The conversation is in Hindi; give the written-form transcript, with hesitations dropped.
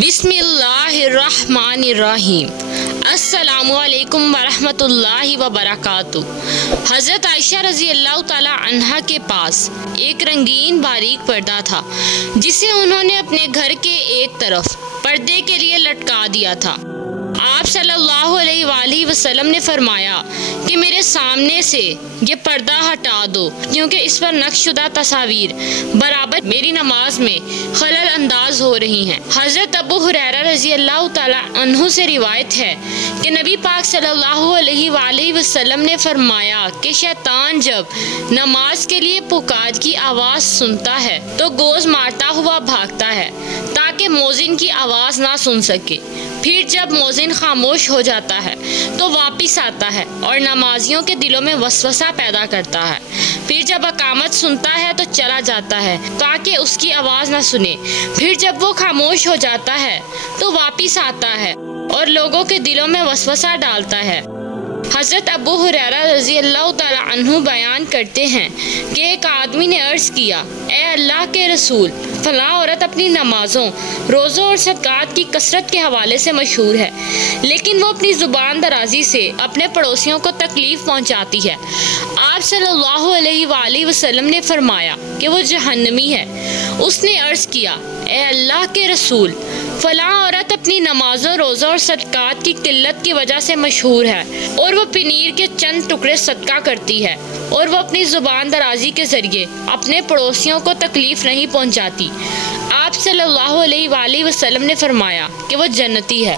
बिस्मिल्लाहिर्रहमानिर्रहीम। अस्सलामुअलैकुम वरहमतुल्लाहि वबरकातुहू। हज़रत आयशा रज़ी अल्लाह ताला अन्हा के पास एक रंगीन बारीक पर्दा था जिसे उन्होंने अपने घर के एक तरफ पर्दे के लिए लटका दिया था। आप सल्लल्लाहु अलैहि वसल्लम ने फरमाया कि मेरे सामने से ये पर्दा हटा दो, क्योंकि इस पर नक्शशुदा तस्वीर बराबर मेरी नमाज में खलल अंदाज हो रही हैं। हज़रत अबू हुरैरा रज़ी अल्लाह ताला अन्हु से रिवायत है कि नबी पाक सल्लल्लाहु अलैहि वसल्लम ने फरमाया कि शैतान जब नमाज के लिए पुकार की आवाज़ सुनता है तो गोज़ मारता हुआ भागता है ताकि मोज़िन की आवाज़ ना सुन सके। फिर जब मोज़िन खामोश हो जाता है तो वापस आता है और नमाजियों के दिलों में वसवसा पैदा करता है। फिर जब अकामत सुनता है तो चला जाता है ताकि उसकी आवाज़ ना सुने। फिर जब वो खामोश हो जाता है तो वापस आता है और लोगों के दिलों में वसवसा डालता है। हज़रत अबू हुरैरा रज़ी अल्लाह ताला अन्हु बयान करते हैं कि एक आदमी ने अर्ज़ किया, ए अल्लाह के रसूल, फलां औरत अपनी नमाज़ों, रोज़ों और सदक़ात की कसरत के हवाले से मशहूर है, लेकिन वो अपनी ज़ुबान दराजी से अपने पड़ोसियों को तकलीफ़ पहुँचाती है। आप सल्लल्लाहु अलैहि वसल्लम ने फरमाया कि वो जहन्नमी है। उसने अर्ज़ किया, ए अल्लाह के रसूल, फलां औरत अपनी नमाज़ों, रोज़ों और सदक़ात की किल्लत की वजह से मशहूर है और वो पनीर के चंद टुकड़े सदका करती है और वो अपनी ज़ुबान दराजी के ज़रिए अपने पड़ोसियों को तकलीफ़ नहीं पहुंचाती। आप सल्लल्लाहु अलैहि वसल्लम ने फरमाया कि वो जन्नती है।